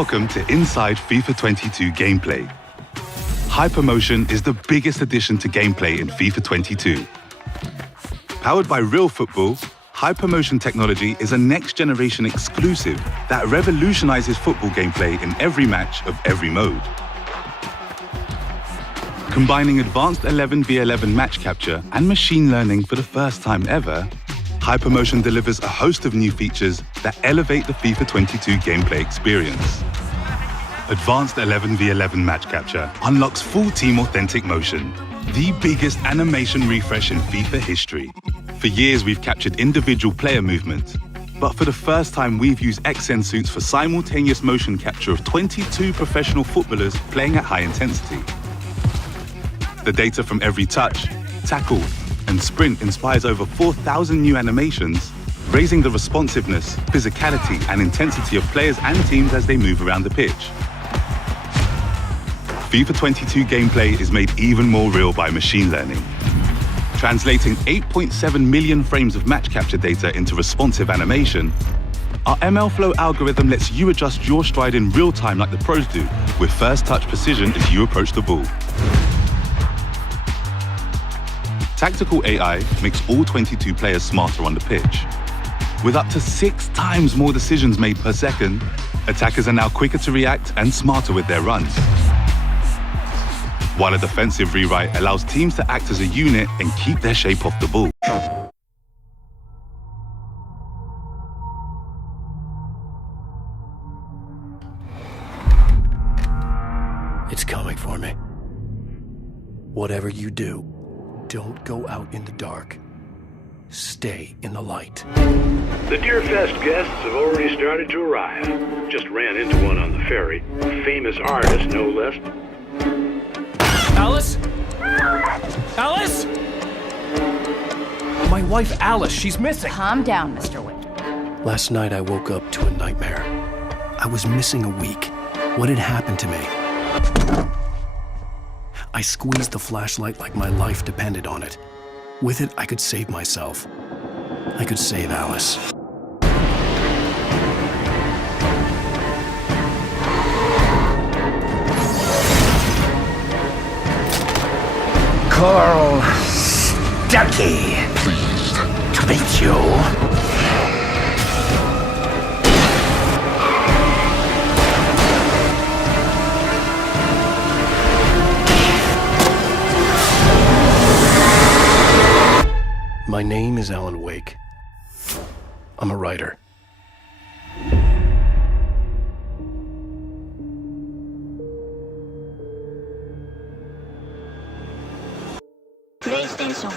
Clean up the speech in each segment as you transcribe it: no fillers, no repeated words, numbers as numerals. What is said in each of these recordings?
Welcome to Inside FIFA 22 gameplay. Hypermotion is the biggest addition to gameplay in FIFA 22. Powered by real football, Hypermotion technology is a next-generation exclusive that revolutionizes football gameplay in every match of every mode. Combining advanced 11v11 match capture and machine learning for the first time ever, Hypermotion delivers a host of new features that elevate the FIFA 22 gameplay experience. Advanced 11v11 match capture unlocks full team authentic motion, the biggest animation refresh in FIFA history. For years, we've captured individual player movement, but for the first time, we've used XN suits for simultaneous motion capture of 22 professional footballers playing at high intensity. The data from every touch, tackle, and sprint inspires over 4,000 new animations, raising the responsiveness, physicality, and intensity of players and teams as they move around the pitch. FIFA 22 gameplay is made even more real by machine learning. Translating 8.7 million frames of match capture data into responsive animation, our MLflow algorithm lets you adjust your stride in real time like the pros do, with first touch precision as you approach the ball. Tactical AI makes all 22 players smarter on the pitch. With up to 6 times more decisions made per second, attackers are now quicker to react and smarter with their runs. While a defensive rewrite allows teams to act as a unit and keep their shape off the ball. It's coming for me. Whatever you do, don't go out in the dark. Stay in the light. The Deerfest guests have already started to arrive. Just ran into one on the ferry. A famous artist, no less. Alice? Alice? My wife Alice, she's missing. Calm down, Mr. Wick. Last night I woke up to a nightmare. I was missing a week. What had happened to me? I squeezed the flashlight like my life depended on it. With it, I could save myself. I could save Alice. Carl Stuckey. Pleased to meet you. My name is Alan Wake. I'm a writer. PlayStation.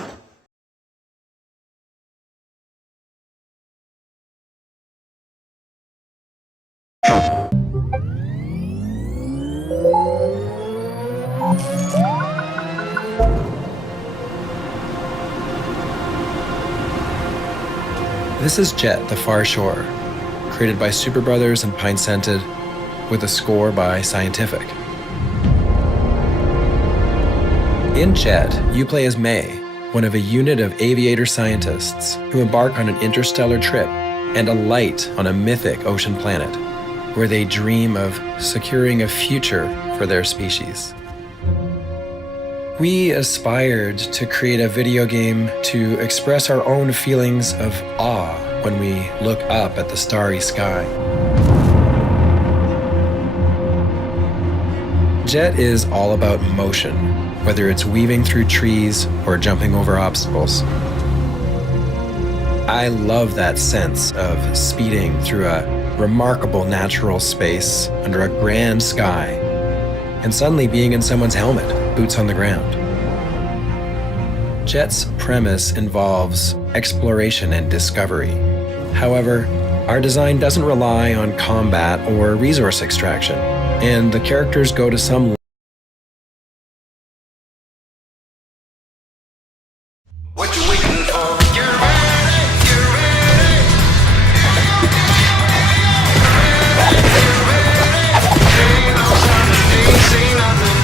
This is Jett, The Far Shore, created by Super Brothers and Pine Scented, with a score by Scientific. In Jett, you play as May, one of a unit of aviator scientists who embark on an interstellar trip and alight on a mythic ocean planet, where they dream of securing a future for their species. We aspired to create a video game to express our own feelings of awe when we look up at the starry sky. Jett is all about motion, whether it's weaving through trees or jumping over obstacles. I love that sense of speeding through a remarkable natural space under a grand sky and suddenly being in someone's helmet, boots on the ground. Jett's premise involves exploration and discovery. However, our design doesn't rely on combat or resource extraction, and the characters go to some What you waiting for? You're ready, you're ready. Ain't no time to think, say nothing.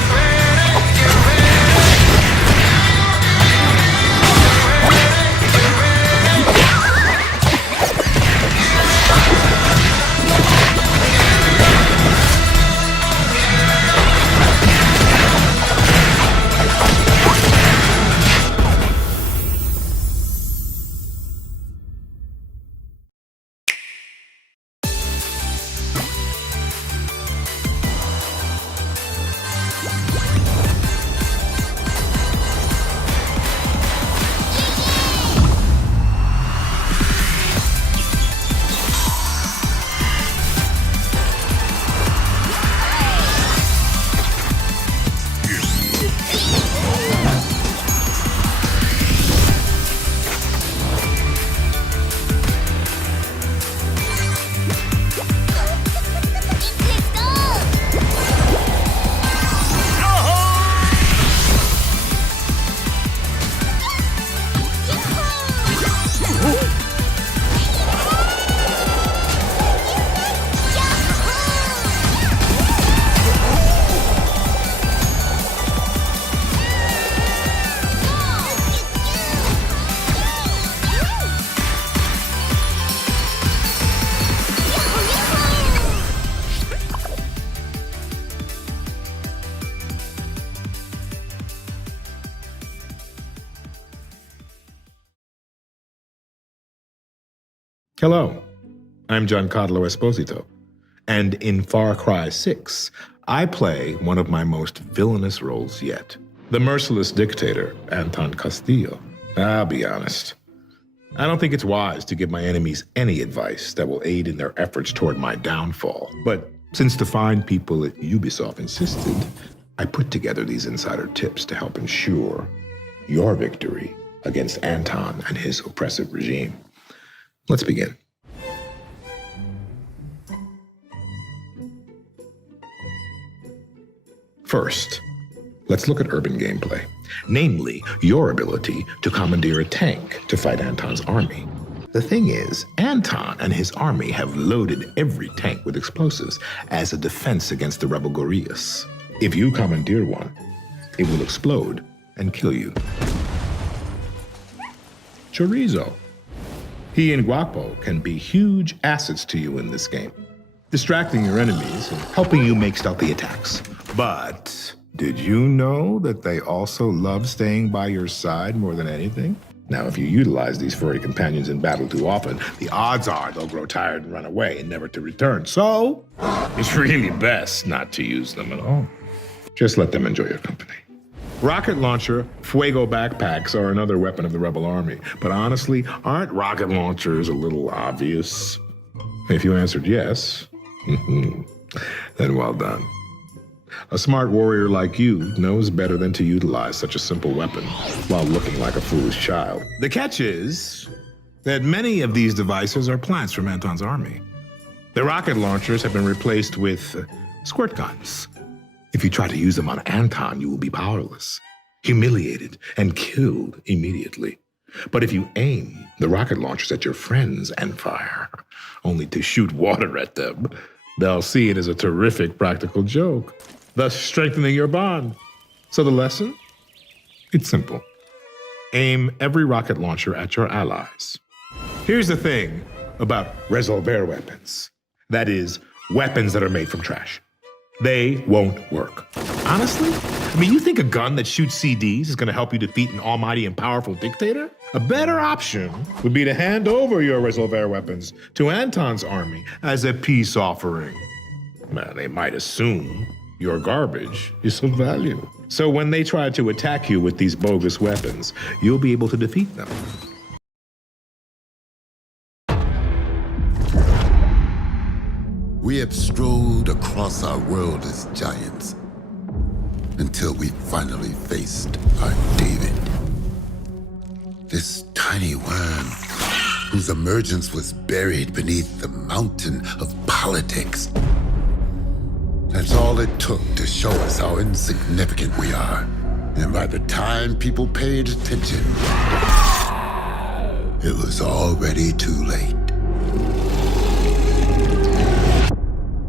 Hello, I'm Giancarlo Esposito, and in Far Cry 6, I play one of my most villainous roles yet, the merciless dictator, Anton Castillo. I'll be honest, I don't think it's wise to give my enemies any advice that will aid in their efforts toward my downfall. But since the fine people at Ubisoft insisted, I put together these insider tips to help ensure your victory against Anton and his oppressive regime. Let's begin. First, let's look at urban gameplay, namely your ability to commandeer a tank to fight Anton's army. The thing is, Anton and his army have loaded every tank with explosives as a defense against the rebel guerrillas. If you commandeer one, it will explode and kill you. Chorizo. He and Guapo can be huge assets to you in this game, distracting your enemies and helping you make stealthy attacks. But did you know that they also love staying by your side more than anything? Now, if you utilize these furry companions in battle too often, the odds are they'll grow tired and run away and never to return. So, it's really best not to use them at all. Just let them enjoy your company. Rocket launcher, Fuego backpacks are another weapon of the rebel army. But honestly, aren't rocket launchers a little obvious? If you answered yes, then well done. A smart warrior like you knows better than to utilize such a simple weapon while looking like a foolish child. The catch is that many of these devices are plants from Anton's army. The rocket launchers have been replaced with squirt guns. If you try to use them on Anton, you will be powerless, humiliated, and killed immediately. But if you aim the rocket launchers at your friends and fire, only to shoot water at them, they'll see it as a terrific practical joke, thus strengthening your bond. So the lesson? It's simple. Aim every rocket launcher at your allies. Here's the thing about resolver weapons. That is, weapons that are made from trash. They won't work. Honestly? You think a gun that shoots CDs is gonna help you defeat an almighty and powerful dictator? A better option would be to hand over your resolver weapons to Anton's army as a peace offering. Now, they might assume your garbage is of value. So when they try to attack you with these bogus weapons, you'll be able to defeat them. We have strolled across our world as giants until we finally faced our David. This tiny worm whose emergence was buried beneath the mountain of politics. That's all it took to show us how insignificant we are. And by the time people paid attention, it was already too late.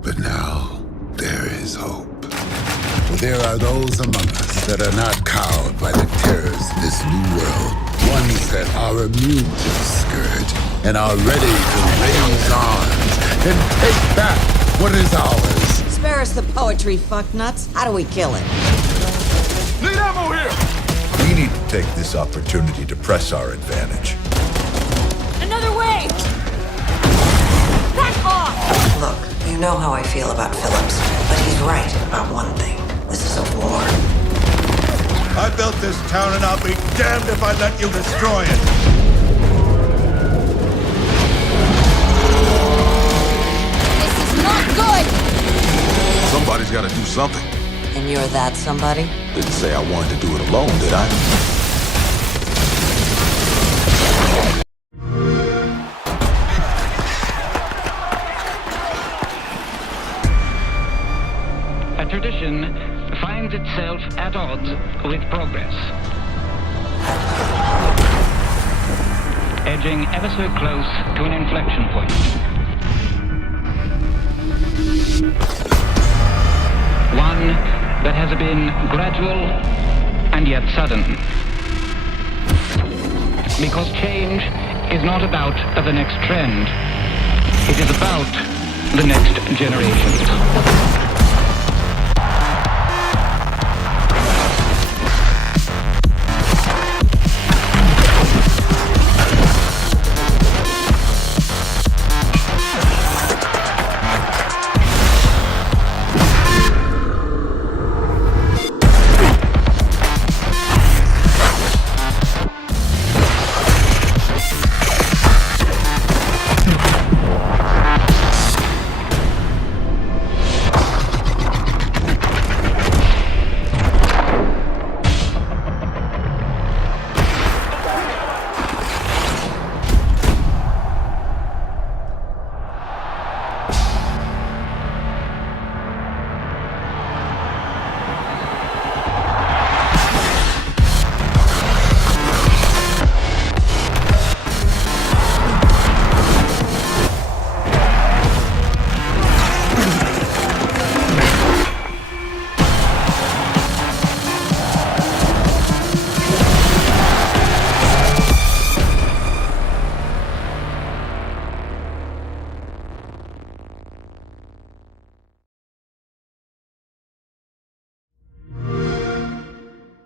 But now, there is hope. For there are those among us that are not cowed by the terrors of this new world. Ones that are immune to the scourge and are ready to raise arms and take back what is ours. Spare us the poetry, fucknuts. How do we kill it? Need ammo here! We need to take this opportunity to press our advantage. Another way! Back off! Look, you know how I feel about Phillips, but he's right about one thing. This is a war. I built this town and I'll be damned if I let you destroy it. This is not good! Somebody's got to do something. And you're that somebody? Didn't say I wanted to do it alone, did I? A tradition finds itself at odds with progress, edging ever so close to an inflection point. One that has been gradual and yet sudden. Because change is not about the next trend. It is about the next generation.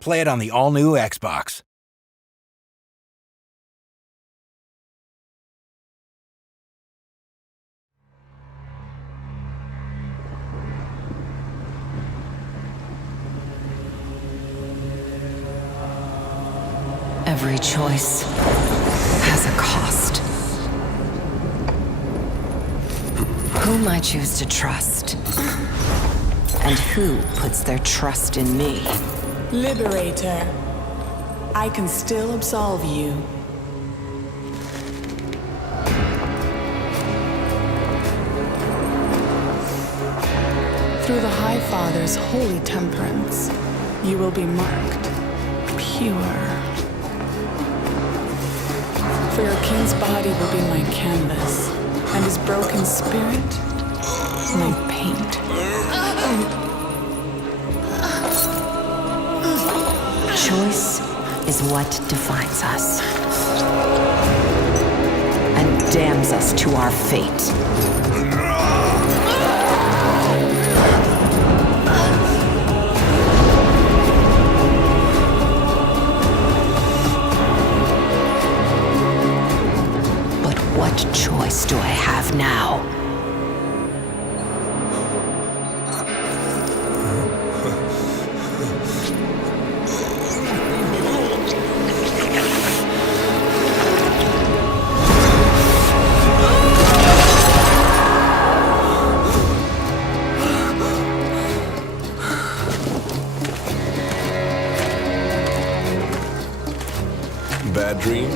Play it on the all-new Xbox. Every choice has a cost. Whom I choose to trust, and who puts their trust in me. Liberator, I can still absolve you. Through the High Father's holy temperance, you will be marked pure. For your king's body will be my canvas, and his broken spirit, my paint. Choice is what defines us, and damns us to our fate. What choice do I have now? Bad dream?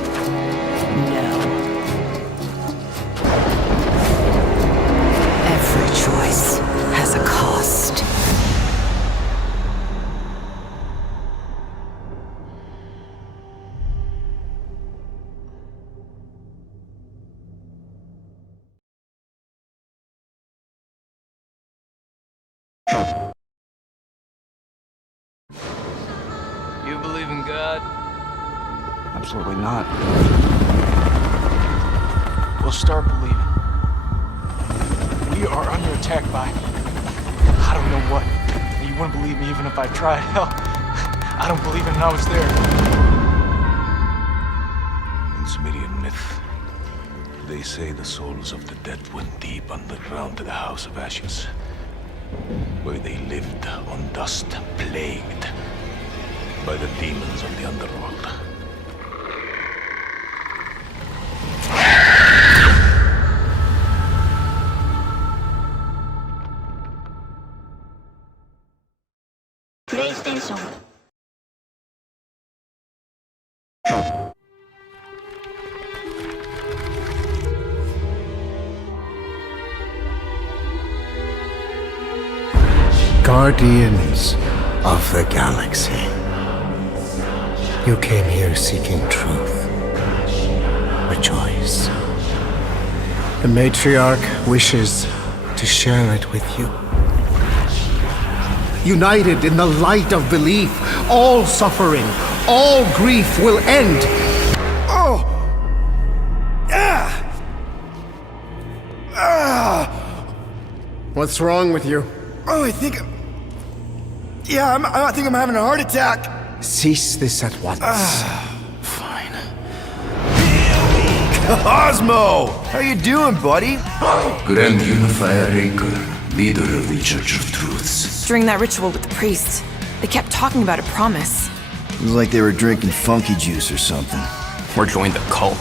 Choice has a cost. You believe in God? Absolutely not. We'll start believing. We are under attack by, I don't know what. You wouldn't believe me even if I tried. Hell, I don't believe it and I was there. In Sumerian myth, they say the souls of the dead went deep underground to the House of Ashes, where they lived on dust, plagued by the demons of the underworld. PlayStation. Guardians of the Galaxy. You came here seeking truth. Rejoice. The matriarch wishes to share it with you. United in the light of belief, all suffering, all grief will end. Oh! Ah! Ah! What's wrong with you? Oh, I think I'm having a heart attack. Cease this at once. Fine. Cosmo! How you doing, buddy? Grand Unifier Raker, leader of the Church of Truths. During that ritual with the priest, they kept talking about a promise. It was like they were drinking funky juice or something. Or joined the cult.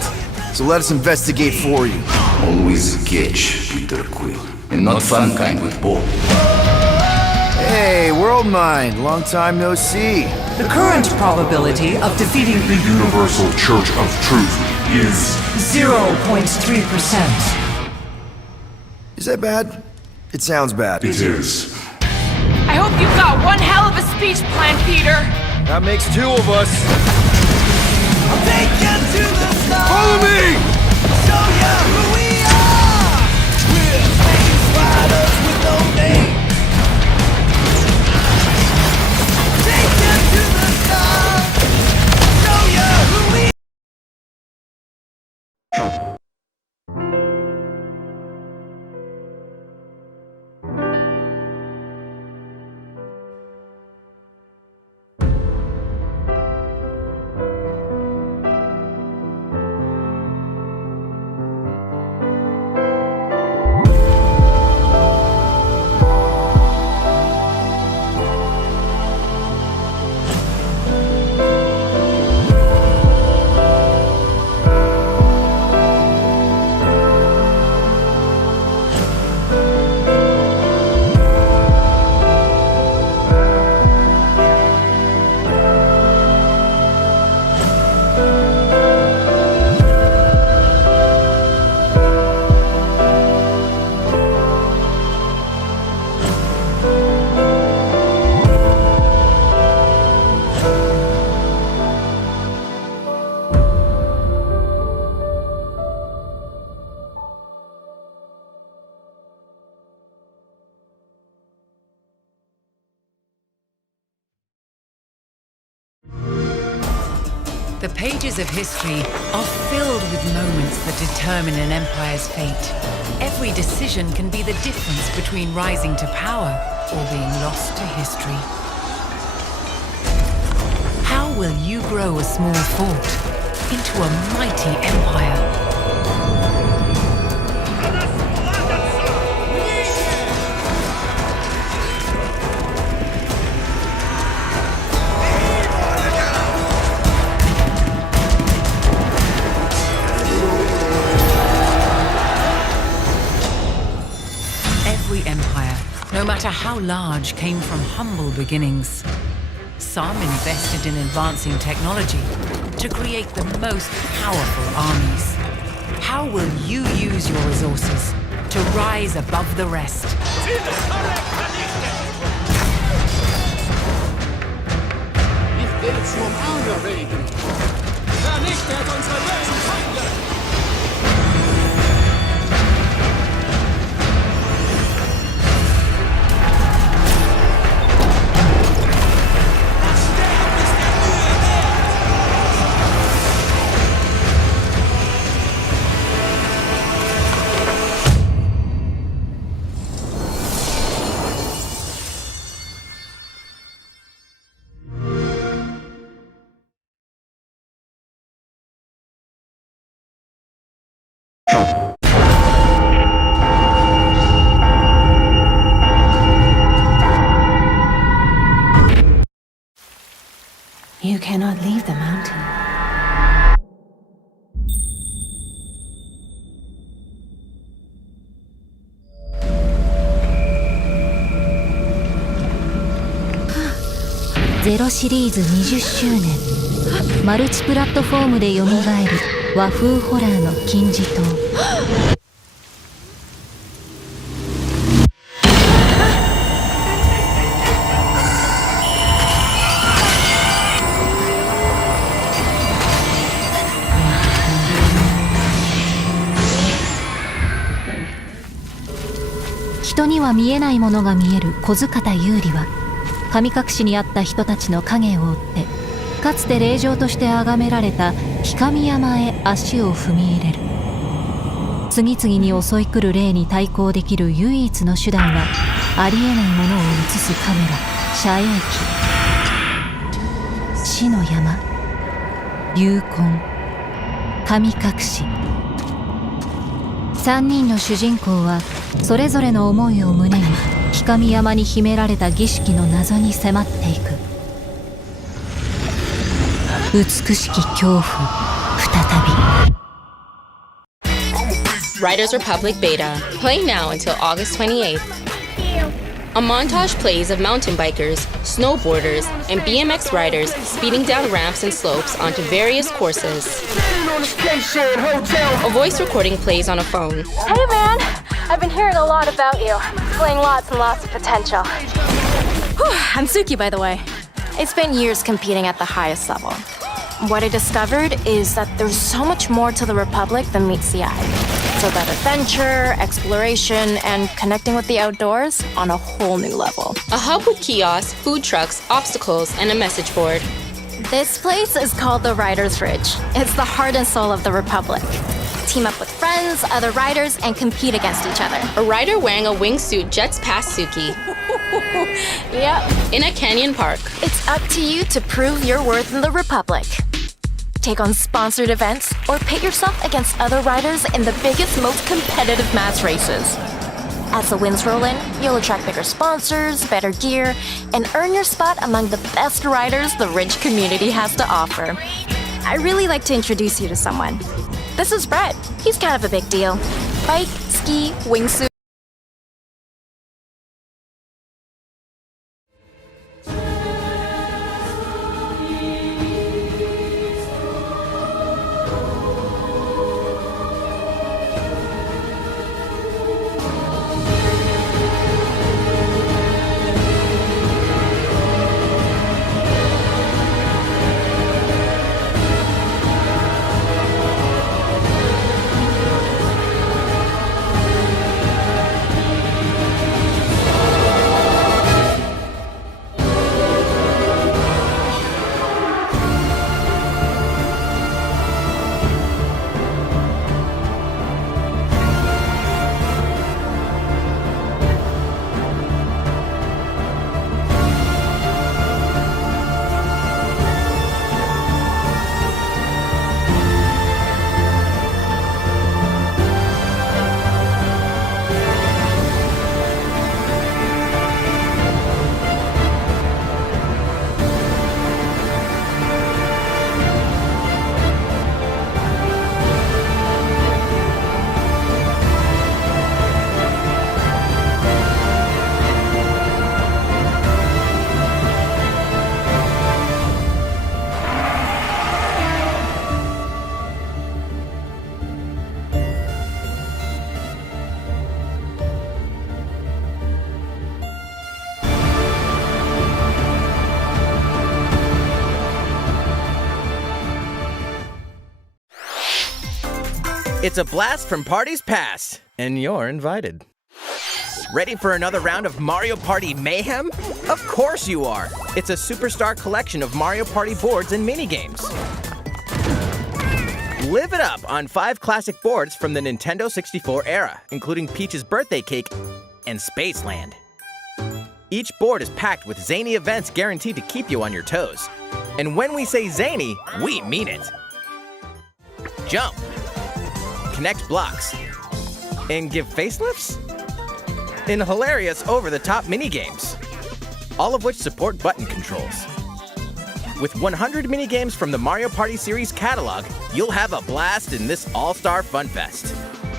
So let us investigate for you. Always catch, Peter Quill. And not fun kind with Bob. Hey, World Mind, long time no see. The current probability of defeating the Universal Church of Truth is 0.3%. Is that bad? It sounds bad. It is. I hope you've got one hell of a speech plan, Peter. That makes two of us. I'll take you to the stars. Follow me! Show you who we are. We're space riders with no name. Take you to the stars. Show you who we are. The pages of history are filled with moments that determine an empire's fate. Every decision can be the difference between rising to power or being lost to history. How will you grow a small fort into a mighty empire? Every empire, no matter how large, came from humble beginnings. Some invested in advancing technology to create the most powerful armies. How will you use your resources to rise above the rest? You cannot leave the mountain.ゼロシリーズ20周年マルチプラットフォームでよみがえる和風ホラーの金字塔人には見えないものが見える小塚田有利は神隠しにあった人たちの影を追ってかつて霊場として崇められた氷上山へ足を踏み入れる。次々に襲い来る霊に対抗できる唯一の手段はありえないものを映すカメラ遮影機。死の山、流魂、神隠し。3人の主人公はそれぞれの思いを胸に氷上山に秘められた儀式の謎に迫っていく。美しき恐怖再び。 Riders Republic Beta. Play now until August 28th. A montage plays of mountain bikers, snowboarders, and BMX riders speeding down ramps and slopes onto various courses. A voice recording plays on a phone. Hey man, I've been hearing a lot about you. Playing lots and lots of potential. Whew, I'm Suki, by the way. It's been years competing at the highest level. What I discovered is that there's so much more to the Republic than meets the eye. It's about adventure, exploration, and connecting with the outdoors on a whole new level. A hub with kiosks, food trucks, obstacles, and a message board. This place is called the Riders Ridge. It's the heart and soul of the Republic. Team up with friends, other riders, and compete against each other. A rider wearing a wingsuit jets past Suki. Yep. In a canyon park. It's up to you to prove your worth in the Republic. Take on sponsored events, or pit yourself against other riders in the biggest, most competitive mass races. As the wins roll in, you'll attract bigger sponsors, better gear, and earn your spot among the best riders the Ridge community has to offer. I'd really like to introduce you to someone. This is Brett. He's kind of a big deal. Bike, ski, wingsuit. It's a blast from parties past, and you're invited. Ready for another round of Mario Party mayhem? Of course you are! It's a superstar collection of Mario Party boards and minigames. Live it up on 5 classic boards from the Nintendo 64 era, including Peach's Birthday Cake and Spaceland. Each board is packed with zany events guaranteed to keep you on your toes. And when we say zany, we mean it. Jump, connect blocks, and give facelifts? In hilarious over-the-top minigames, all of which support button controls. With 100 minigames from the Mario Party series catalog, you'll have a blast in this all-star fun fest.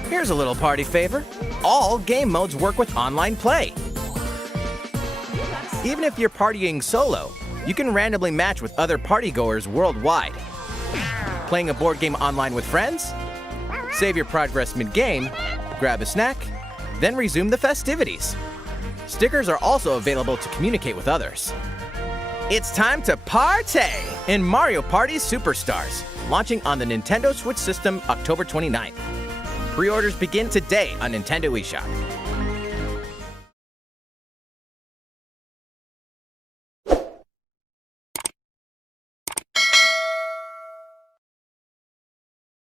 Here's a little party favor. All game modes work with online play. Even if you're partying solo, you can randomly match with other partygoers worldwide. Playing a board game online with friends? Save your progress mid-game, grab a snack, then resume the festivities. Stickers are also available to communicate with others. It's time to partay in Mario Party Superstars, launching on the Nintendo Switch system October 29th. Pre-orders begin today on Nintendo eShop.